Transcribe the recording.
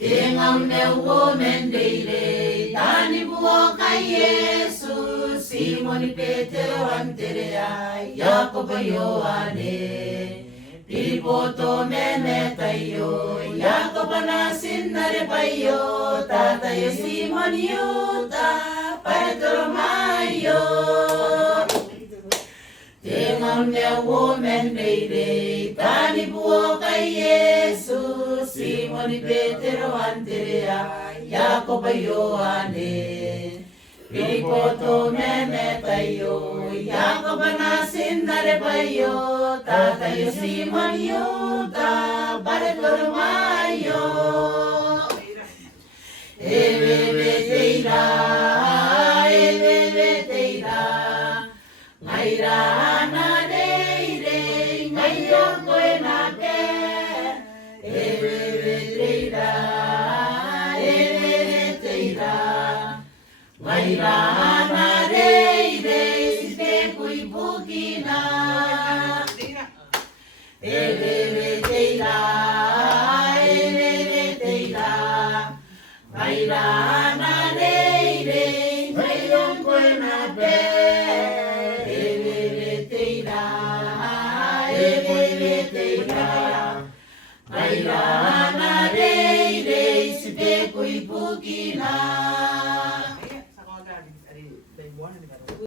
Tingam ne women deire, tani buoka Yesu, Simoni Petero Andrea, Jacobo Ioane, Pilipo Tome Metaio, Jacobo Nasinare Paio, Tata yo Simoni Yuta, Bartolomayo. Tingam ne women deire, tani buoka Yesu, Simoni Petero Andrea, Jacobo Ioane, Pilipo Tome Metaio, Jacobo Nasinare Paio, Tata yo Simoni Yuta, Bartolomayo. Eveveteira, Ngaira na deire, ngaira koe na ke. Eveveteira, Ngaira na deire, sispe kui bukina. Eveveteira, Ngaira na deire, ngaira koe na ke. Ngaira na deire, sispe kui bukina.